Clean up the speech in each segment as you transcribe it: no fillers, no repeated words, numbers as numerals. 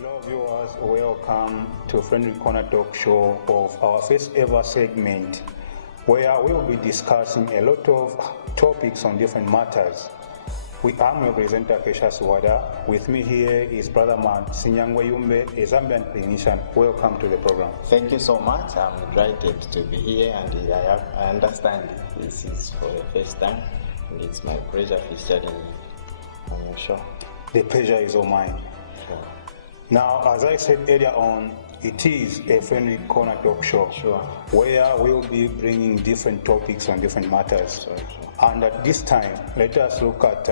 Hello viewers, welcome to Friendly Corner Talk Show of our first ever segment where we will be discussing a lot of topics on different matters. I'm your presenter Dj-Caccy. With me here is Brother Man Sinyangwe Yumbe, a Zambian clinician. Welcome to the program. Thank you so much. I'm delighted to be here, and I understand this is for the first time, and it's my pleasure featuring on your show. The pleasure is all mine. Sure. Now, as I said earlier on, it is a Friendly Corner Talk Show where we'll be bringing different topics on different matters. Sure. And at this time, let us look at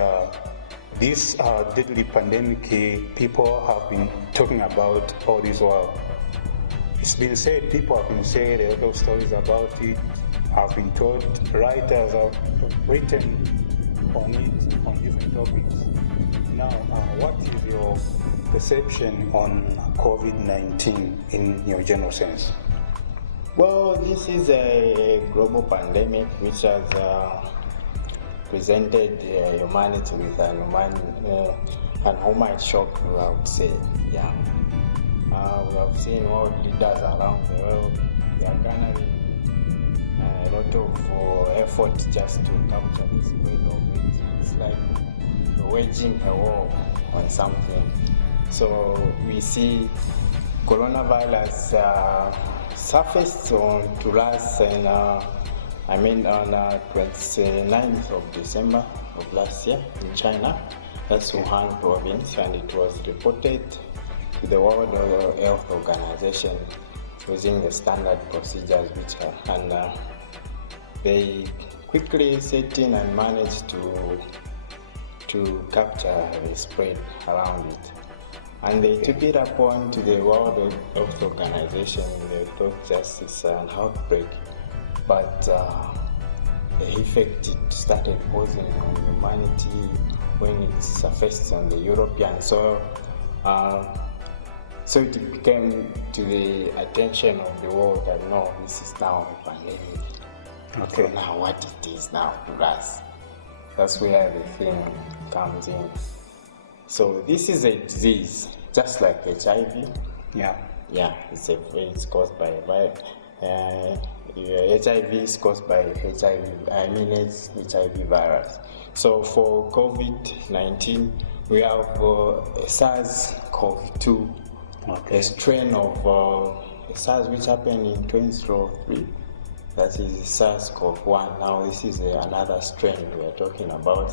this deadly pandemic people have been talking about all this while. It's been said, people have been saying a lot of stories about it, have been told, writers have written on it, on different topics. Now, what is your perception on COVID-19 in your general sense? Well, this is a global pandemic which has presented humanity with an human shock, I would say. Yeah. We have seen world leaders around the world. They are garnering a lot of effort just to capture the spread of it. It's like waging a war on something. So we see coronavirus surfaced to us on 29th of December of last year in China. That's Wuhan province, and it was reported to the World Health Organization using the standard procedures and they quickly set in and managed to capture the spread around it. And they took it upon to the World Health Organization. They thought just it's an outbreak, but the effect it started posing on humanity when it surfaced on the European soil. So it became to the attention of the world that no, this is now a pandemic. Okay. So now what it is now to us, that's where the thing comes in. So this is a disease, just like HIV. Yeah, It's caused by HIV is caused by AIDS, HIV virus. So for COVID-19, we have SARS-CoV-2, a strain of SARS which happened in 2003. That is SARS-CoV-1. Now this is another strain we are talking about,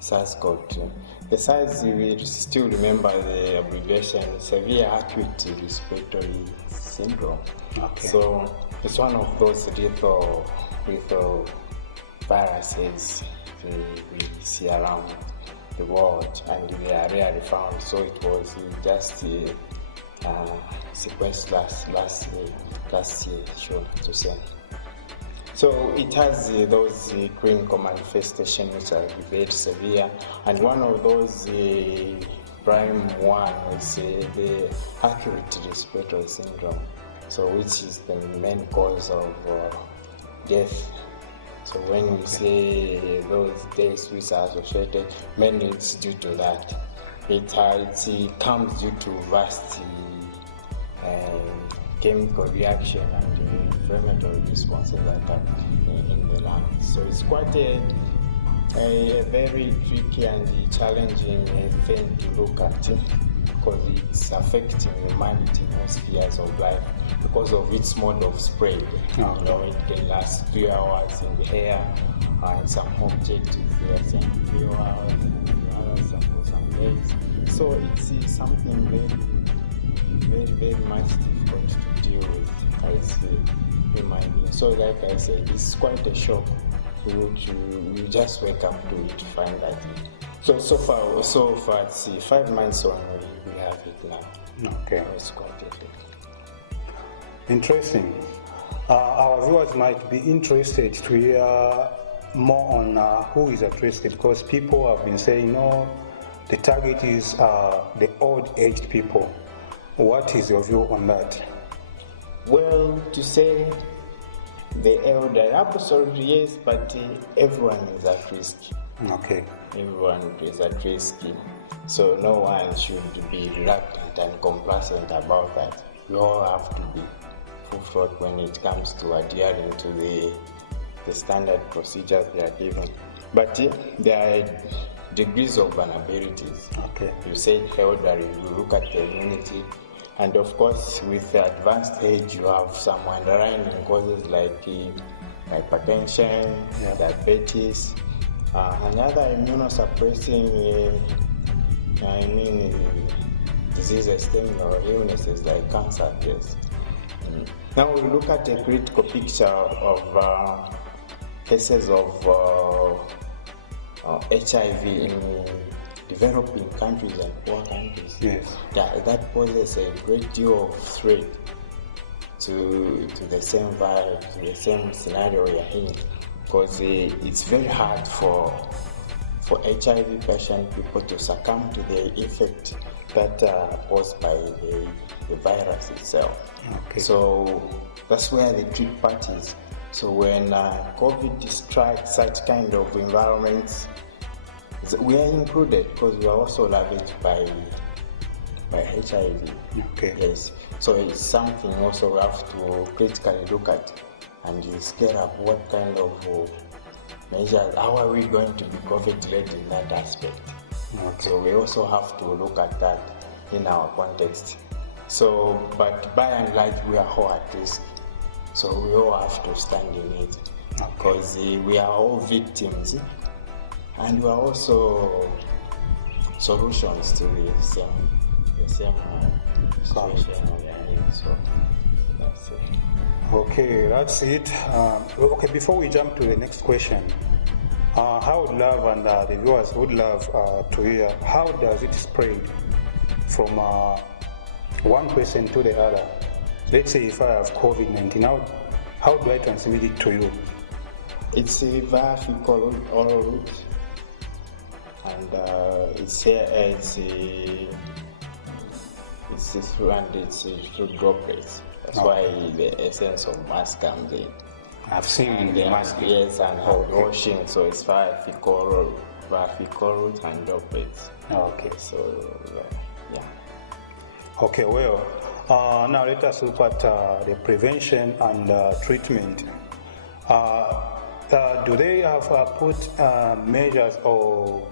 SARS-CoV-2. The SARS, we still remember the abbreviation, severe acute respiratory syndrome. Okay. So it's one of those lethal viruses we see around the world, and they are rarely found. So it was just sequenced last year, sure to say. So it has those clinical manifestations which are very severe, and one of those prime one is the acute respiratory syndrome, so which is the main cause of death. So when we say those deaths which are associated, mainly it's due to that. It comes due to vast chemical reaction and inflammatory responses that happen in the lungs. So it's quite a very tricky and challenging thing to look at, because it's affecting humanity in all spheres of life because of its mode of spread. Okay. You know, it can last 3 hours in the air, and some object if they are saying 3 hours, and others for some days. So it's something very much difficult to deal with, I see, in my view. So like I said, it's quite a shock to you just wake up to it to find that. So far it's 5 months on we have it now. okay. It's quite a thing. Interesting. Our viewers might be interested to hear more on who is at risk, because people have been saying, no, the target is the old-aged people. What is your view on that? Well, to say the elder, absolutely yes, but everyone is at risk. Okay. Everyone is at risk. So no one should be reluctant and complacent about that. We all have to be forefront when it comes to adhering to the standard procedures we are given. But there are degrees of vulnerabilities. Okay. You say elderly, you look at the immunity, and of course with the advanced age you have some underlying causes like hypertension, diabetes, and other immunosuppressing diseases or illnesses like cancer. Yes. Now we look at a critical picture of cases of HIV in developing countries and poor countries. Yes. That poses a great deal of threat to the same virus, to the same scenario we are in, because it's very hard for HIV patient people to succumb to the effect that caused by the virus itself. Okay. So that's where the trick part is. So when COVID strikes such kind of environments, we are included because we are also ravaged by HIV. Okay. Yes. So it's something also we have to critically look at and scale up what kind of measures, how are we going to be COVID-led in that aspect. Okay. So we also have to look at that in our context. So, but by and large, we are all at risk. So we all have to stand in it because we are all victims and we are also solutions to the same situation we are in. So that's it. Okay, that's it. Okay, before we jump to the next question, I would love, and the viewers would love to hear, how does it spread from one person to the other? Let's say if I have COVID-19, how do I transmit it to you? It's via fecal oral route, and it's through droplets. That's why the essence of mask comes in. I've seen the mask. Yes, and washing. So it's via fecal route and droplets. Okay. So yeah. Okay, well, now let us look at the prevention and treatment. Do they have put measures or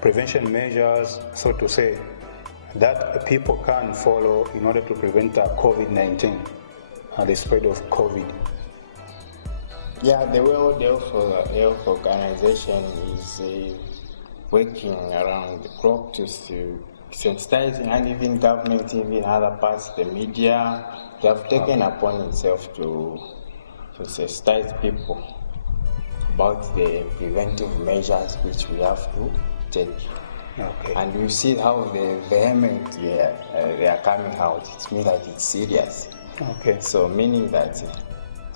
prevention measures, so to say, that people can follow in order to prevent COVID-19, the spread of COVID? Yeah, the World Health Organization is working around the clock to sensitizing, and even government, even other parts, the media, they have taken upon itself to sensitize people about the preventive measures which we have to take. Okay. And you see how vehement they are coming out. It means that it's serious. Okay. So meaning that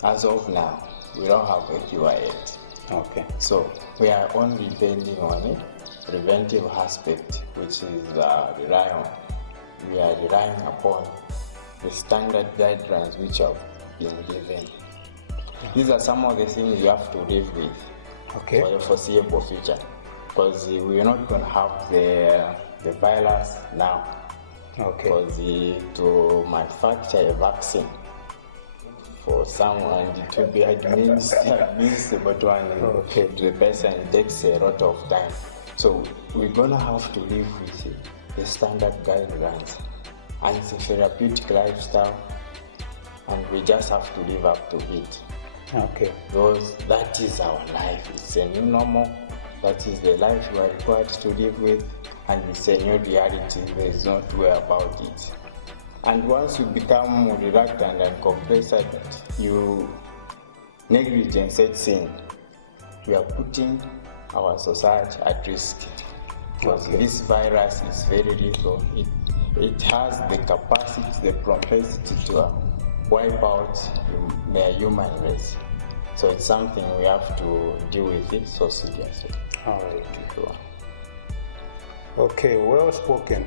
as of now, we don't have a cure yet. Okay. So we are only depending on it. Preventive aspect, which is we are relying upon the standard guidelines which have been given. These are some of the things you have to live with for the foreseeable future, because we're not going to have the virus now. Okay. Because to manufacture a vaccine for someone to be administered to the person, it takes a lot of time. So we're gonna have to live with the standard guidelines, and it's a therapeutic lifestyle, and we just have to live up to it. Okay. Because that is our life. It's a new normal. That is the life we are required to live with, and it's a new reality. There is no way about it. And once you become reluctant and complacent, you negligence sets in. We are putting our society at risk, because this virus is very lethal. It has the capacity, the propensity to wipe out the human race. So it's something we have to deal with it so seriously. All right. Okay, well spoken.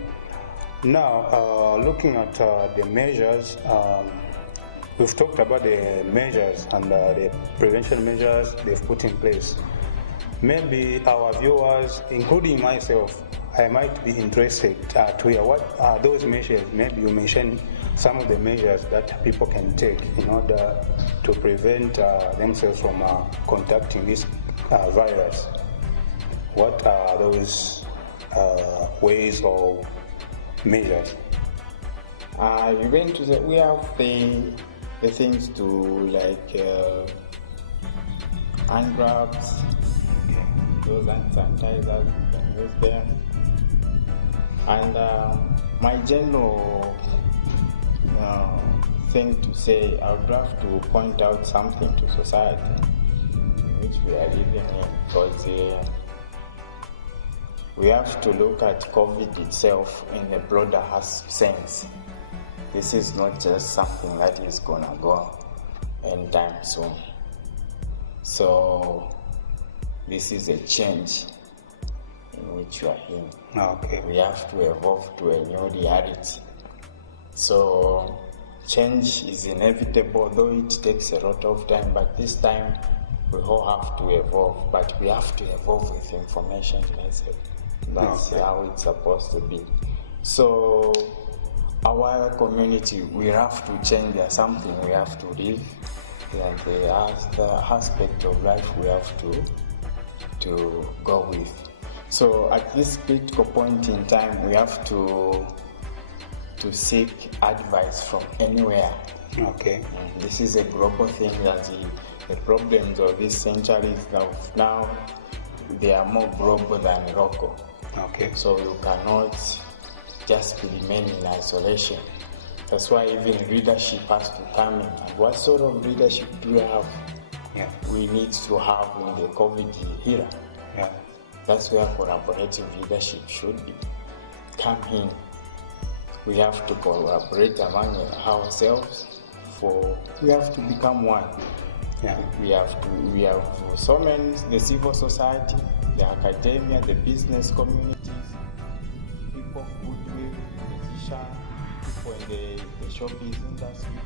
Now, looking at the measures, we've talked about the measures and the prevention measures they've put in place. maybe our viewers, including myself, I might be interested to hear what are those measures. Maybe you mention some of the measures that people can take in order to prevent themselves from contacting this virus. What are those ways or measures? You're going to say we have the things to like hand grabs, those hand sanitizers you can use there. And my general thing to say, I would have to point out something to society in which we are living in, because we have to look at COVID itself in a broader sense. This is not just something that is gonna go anytime soon. So this is a change in which you are in. Okay. We have to evolve to a new reality. So change is inevitable, though it takes a lot of time, but this time we all have to evolve, but we have to evolve with information message. That's how it's supposed to be. So our community, we have to change. There's something we have to live, and the aspect of life we have to go with. So at this critical point in time, we have to seek advice from anywhere. Okay. This is a global thing that the problems of this century is now they are more global than local. Okay. So you cannot just remain in isolation. That's why even leadership has to come in. And what sort of leadership do we have? Yeah. We need to have in the COVID era. Yeah. That's where collaborative leadership should be. Come in. We have to collaborate among ourselves. We have to become one. Yeah. We have so many, the civil society, the academia, the business communities, people of goodwill, musicians, people in the showbiz industry.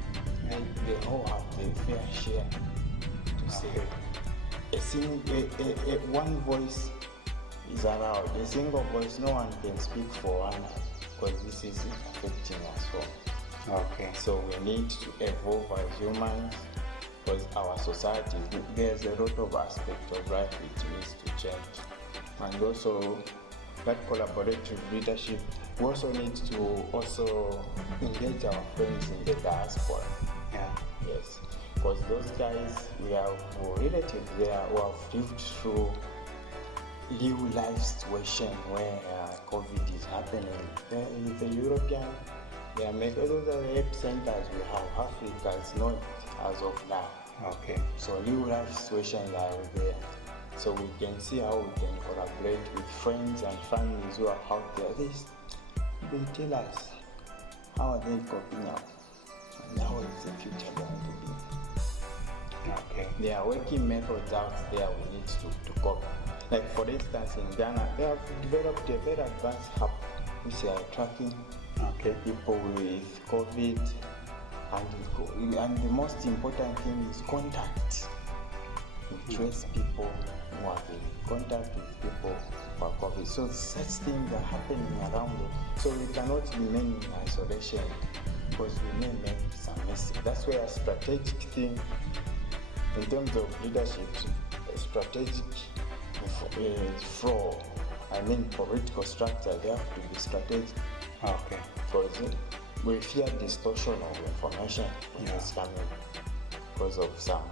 They all have their fair share to say. One voice is allowed. A single voice, no one can speak for one, because this is affecting us all. Okay. So we need to evolve as humans, because our society, there's a lot of aspects of life which needs to change. And also that collaborative leadership, we also need to engage our friends in the diaspora. Yeah. Yes. Because those guys, we have relatives there who have lived through real life situation where COVID is happening. The European, they are making those are the epicenters we have. Africa is not as of now. Okay. So real life situations are there. So we can see how we can collaborate with friends and families who are out there. They tell us how are they coping up and how is the future going to be. Okay. There are working methods out there we need to cope. Like for instance in Ghana, they have developed a very advanced app which they are tracking people with COVID, and the most important thing is contact. We trace people who have been in contact with people who are COVID. So such things are happening around us. So we cannot remain in isolation, because we may make some mistakes. That's where a strategic thing in terms of leadership, a strategic flow, political structure, they have to be strategic. Okay. Because we fear distortion of information when it's coming because of some.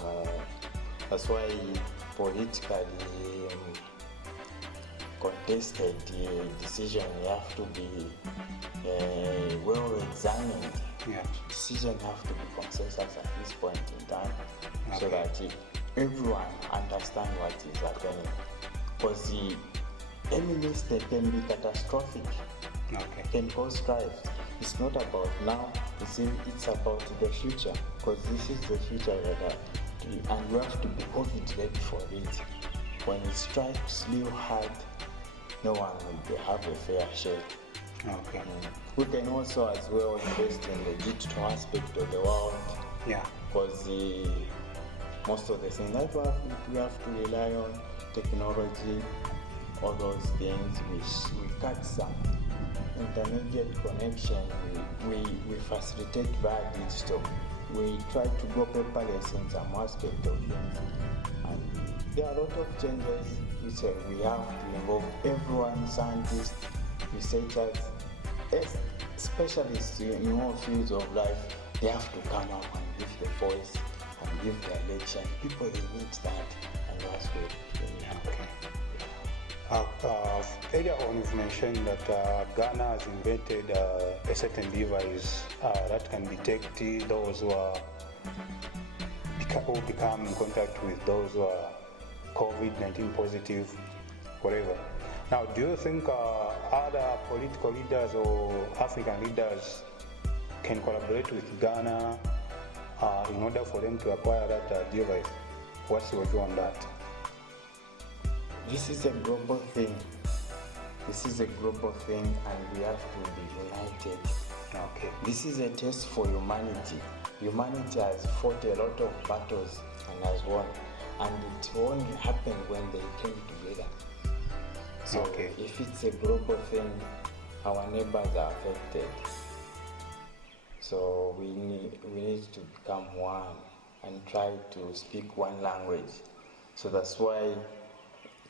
That's why politically contested decision have to be well examined. Yeah. Decision have to be consensus at this point in time, so that everyone understands what is happening. Because any mistake can be catastrophic. Can cause strife. It's not about now, it's about the future, because this is the future and you have to be COVID ready for it. When it strikes real hard, no one will have a fair share. Okay. We can also as well invest in the digital aspect of the world. Yeah. Because most of the things that we have to rely on, technology, all those things. We cut some intermediate connection. We facilitate via digital. We try to go paperless in some aspect of things. And there are a lot of changes which we have to involve everyone, scientists, researchers, specialists in all fields of life. They have to come up and give the voice and give their lecture. People, they need that, and that's what earlier on you've mentioned that Ghana has invented a certain device that can detect those who become in contact with those who are COVID-19 positive, whatever. Now, do you think other political leaders or African leaders can collaborate with Ghana in order for them to acquire that device? What's your view on that? This is a global thing. And we have to be united. Okay. This is a test for humanity. Humanity has fought a lot of battles and has won. And it won't happen when they came together. So if it's a global thing, our neighbors are affected. So we need to become one and try to speak one language. So that's why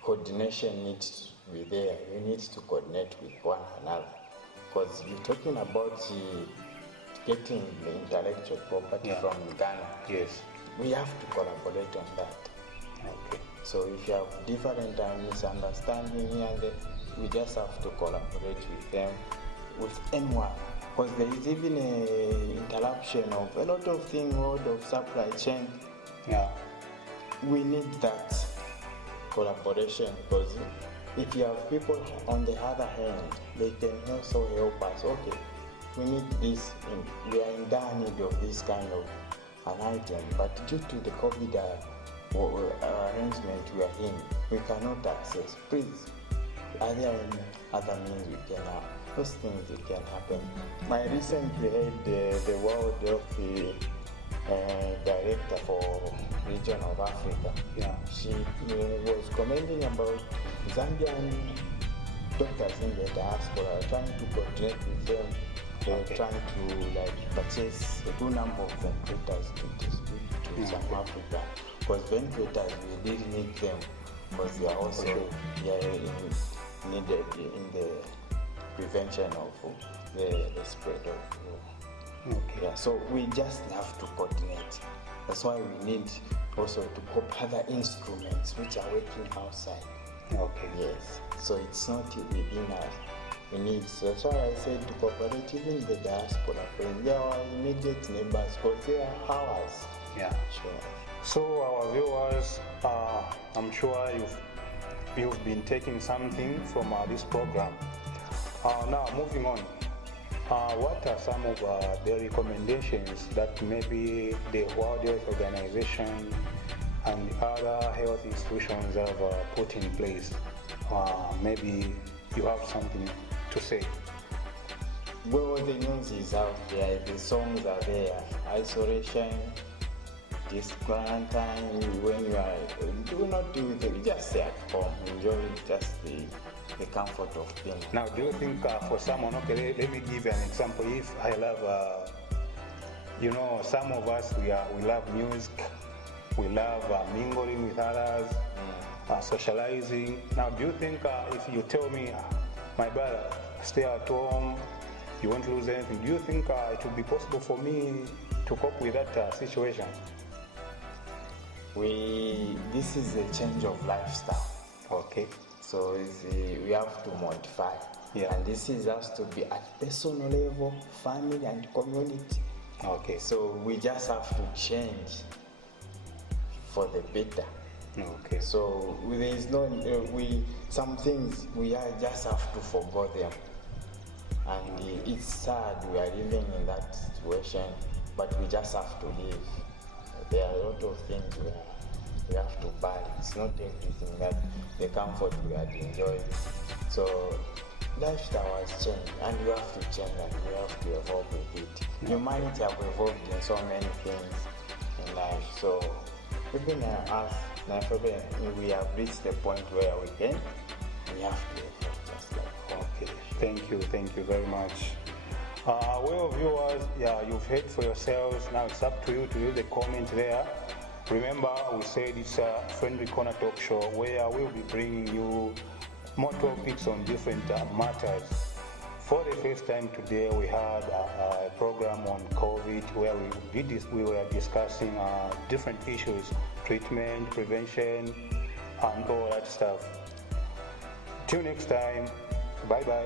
coordination needs to be there. You need to coordinate with one another. Because you're talking about getting the intellectual property from Ghana. Yes. We have to collaborate on that. Okay. So if you have different misunderstanding here and there, we just have to collaborate with them, with anyone. Because there is even an interruption of a lot of things, world of supply chain. Yeah. We need that collaboration, because if you have people on the other hand, they can also help us. Okay, we need this, we are in dire need of this kind of an item, but due to the COVID arrangement we are in, we cannot access. Please, are there any other means we can have? Those things that can happen. I recently had the World Health Director for region of Africa. Yeah. She was commenting about Zambian doctors in the diaspora trying to coordinate with them. They're trying to purchase a good number of ventilators to distribute to South Africa. Because ventilators, we really need them, because they are also needed in the prevention of the spread of so we just have to coordinate. That's why we need also to copy other instruments which are working outside. Okay. Yes. So it's not within us. We need. So that's why I said to cooperate even the diaspora friends. They are our immediate neighbors, because they are ours. Yeah. Sure. So our viewers, I'm sure you've been taking something from this program. Now moving on, what are some of the recommendations that maybe the World Health Organization and other health institutions have put in place? Maybe you have something to say. Well, the news is out there, the songs are there. Isolation, this quarantine, when you are, do not do it, just stay at home, enjoy just the comfort of things. Now, do you think for someone, okay, let me give you an example. If I love, some of us, we love music, we love mingling with others, socializing. Now, do you think if you tell me, my brother, stay at home, you won't lose anything, do you think it would be possible for me to cope with that situation? This is a change of lifestyle. Okay. So we have to modify. Yeah. And this has to be at personal level, family and community. Okay. So we just have to change for the better. Okay. So there is some things we just have to forget them. And it's sad we are living in that situation, but we just have to live. There are a lot of things we have to buy. It's not everything that the comfort we had enjoyed. So lifestyle has changed, and you have to change, and you have to evolve with it. Humanity have evolved in so many things in life. So even us, Now, we have reached the point where we have to just like. Okay, thank you very much. Well, viewers, yeah, you've heard for yourselves. Now it's up to you to leave the comment there. Remember, we said it's a friendly corner talk show where we'll be bringing you more topics on different matters. For the first time today, we had a program on COVID where we were discussing different issues, treatment, prevention, and all that stuff. Till next time, bye-bye.